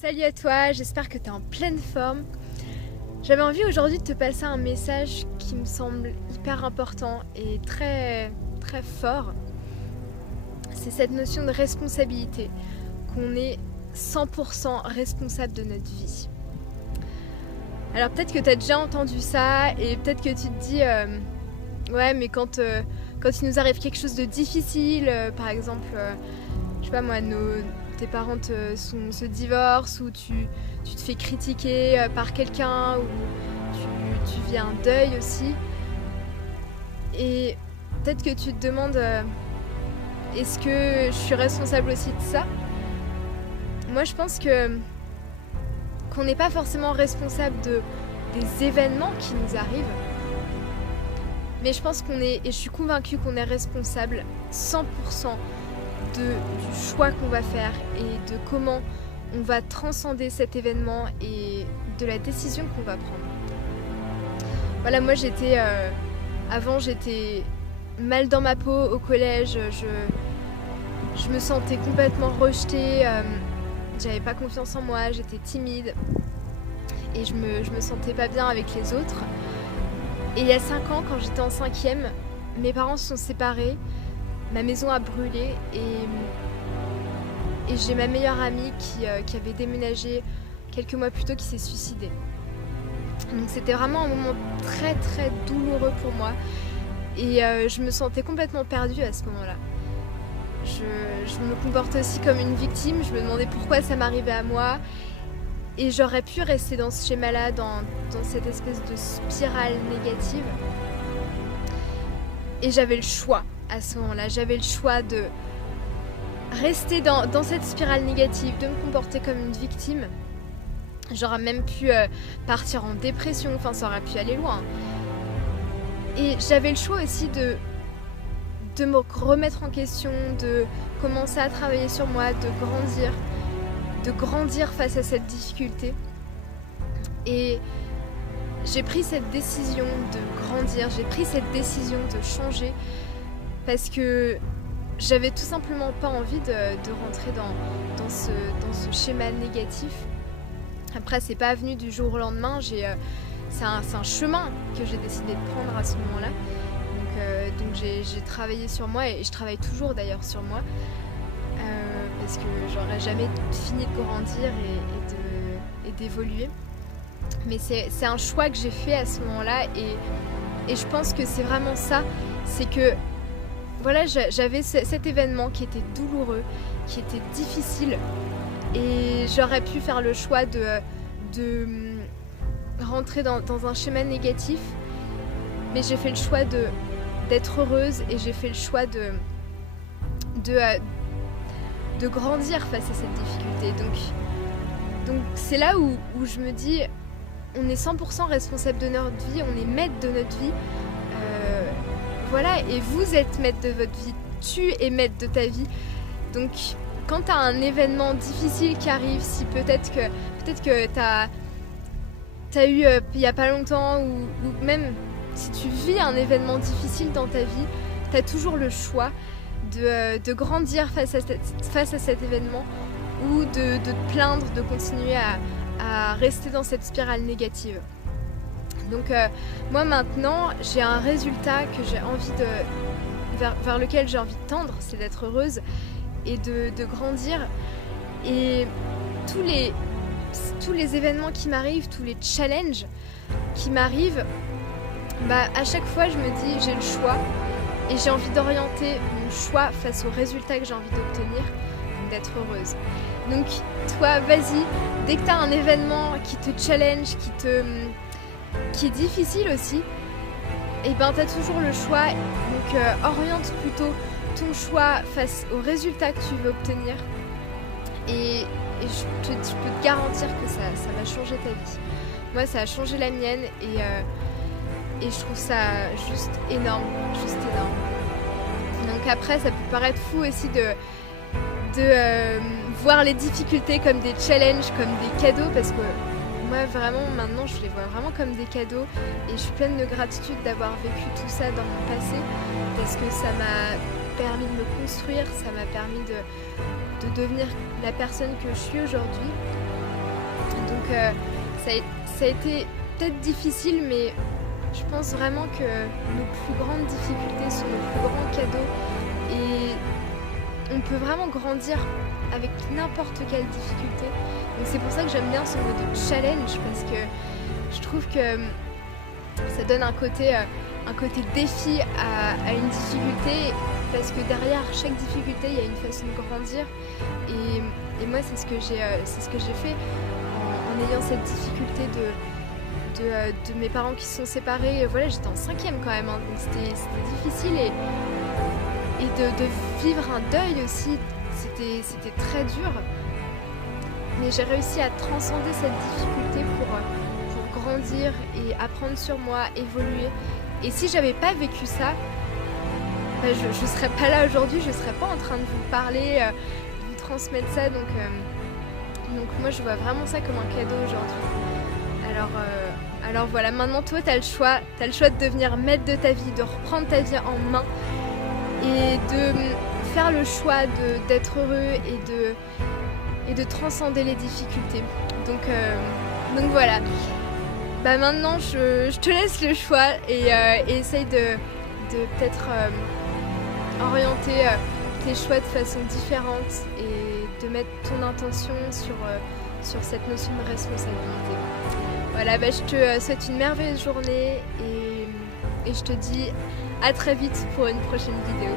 Salut à toi, j'espère que tu es en pleine forme. J'avais envie aujourd'hui de te passer un message qui me semble hyper important et très très fort. C'est cette notion de responsabilité, qu'on est 100% responsable de notre vie. Alors peut-être que tu as déjà entendu ça et peut-être que tu te dis ouais mais quand il nous arrive quelque chose de difficile, par exemple, je sais pas moi, tes parents se divorcent ou tu te fais critiquer par quelqu'un ou tu vis un deuil aussi. Et peut-être que tu te demandes est-ce que je suis responsable aussi de ça ? Moi je pense qu'on n'est pas forcément responsable des événements qui nous arrivent. Mais je pense et je suis convaincue qu'on est responsable 100% du choix qu'on va faire et de comment on va transcender cet événement et de la décision qu'on va prendre. Voilà, moi avant j'étais mal dans ma peau au collège, je me sentais complètement rejetée, j'avais pas confiance en moi, j'étais timide et je me sentais pas bien avec les autres. Et il y a 5 ans, quand j'étais en 5e, mes parents se sont séparés, ma maison a brûlé et j'ai ma meilleure amie qui avait déménagé quelques mois plus tôt qui s'est suicidée. Donc c'était vraiment un moment très très douloureux pour moi et je me sentais complètement perdue à ce moment-là. Je me comportais aussi comme une victime, je me demandais pourquoi ça m'arrivait à moi et j'aurais pu rester dans ce schéma-là, dans cette espèce de spirale négative. Et j'avais le choix à ce moment-là, j'avais le choix de rester dans cette spirale négative, de me comporter comme une victime. J'aurais même pu partir en dépression, enfin ça aurait pu aller loin. Et j'avais le choix aussi de me remettre en question, de commencer à travailler sur moi, de grandir face à cette difficulté. Et j'ai pris cette décision de grandir, j'ai pris cette décision de changer parce que j'avais tout simplement pas envie de rentrer dans ce schéma négatif. Après, c'est pas venu du jour au lendemain, c'est un chemin que j'ai décidé de prendre à ce moment-là. Donc j'ai travaillé sur moi et je travaille toujours d'ailleurs sur moi parce que j'aurais jamais fini de grandir et d'évoluer. Mais c'est un choix que j'ai fait à ce moment-là et je pense que c'est vraiment ça, c'est que voilà, j'avais cet événement qui était douloureux, qui était difficile et j'aurais pu faire le choix de rentrer dans un schéma négatif, mais j'ai fait le choix d'être heureuse et j'ai fait le choix de grandir face à cette difficulté. Donc c'est là où je me dis, on est 100% responsable de notre vie, on est maître de notre vie. Voilà, et vous êtes maître de votre vie, tu es maître de ta vie. Donc quand tu as un événement difficile qui arrive, si peut-être que tu as eu il n'y a pas longtemps ou même si tu vis un événement difficile dans ta vie, tu as toujours le choix de grandir face à cet événement ou de te plaindre, de continuer à rester dans cette spirale négative. Donc moi maintenant, j'ai un résultat que j'ai envie vers lequel j'ai envie de tendre, c'est d'être heureuse et de grandir. Et tous les événements qui m'arrivent, tous les challenges qui m'arrivent, à chaque fois je me dis j'ai le choix et j'ai envie d'orienter mon choix face aux résultats que j'ai envie d'obtenir, donc d'être heureuse. Donc toi, vas-y, dès que tu as un événement qui te challenge, qui est difficile aussi, et tu as toujours le choix, donc oriente plutôt ton choix face aux résultats que tu veux obtenir et je peux te garantir que ça va changer ta vie. Moi ça a changé la mienne et je trouve ça juste énorme. Donc après ça peut paraître fou aussi de voir les difficultés comme des challenges, comme des cadeaux, parce que moi vraiment maintenant je les vois vraiment comme des cadeaux et je suis pleine de gratitude d'avoir vécu tout ça dans mon passé parce que ça m'a permis de me construire, ça m'a permis de devenir la personne que je suis aujourd'hui ça, ça a été peut-être difficile, mais je pense vraiment que nos plus grandes difficultés sont nos plus grands cadeaux et on peut vraiment grandir avec n'importe quelle difficulté. Donc c'est pour ça que j'aime bien ce mot de challenge, parce que je trouve que ça donne un côté défi à une difficulté, parce que derrière chaque difficulté il y a une façon de grandir et moi c'est ce que j'ai fait en ayant cette difficulté de mes parents qui se sont séparés. Voilà, j'étais en 5e quand même, hein, donc c'était difficile et de vivre un deuil aussi, c'était très dur, mais j'ai réussi à transcender cette difficulté pour grandir et apprendre sur moi, évoluer. Et si j'avais pas vécu ça, bah je serais pas là aujourd'hui, je serais pas en train de vous parler, de vous transmettre ça, donc moi je vois vraiment ça comme un cadeau aujourd'hui. Alors voilà, maintenant toi t'as le choix de devenir maître de ta vie, de reprendre ta vie en main et de faire le choix d'être heureux et de transcender les difficultés. Donc voilà. Bah maintenant je te laisse le choix et essaye de peut-être orienter tes choix de façon différente et de mettre ton intention sur cette notion de responsabilité. Voilà, bah je te souhaite une merveilleuse journée et je te dis à très vite pour une prochaine vidéo.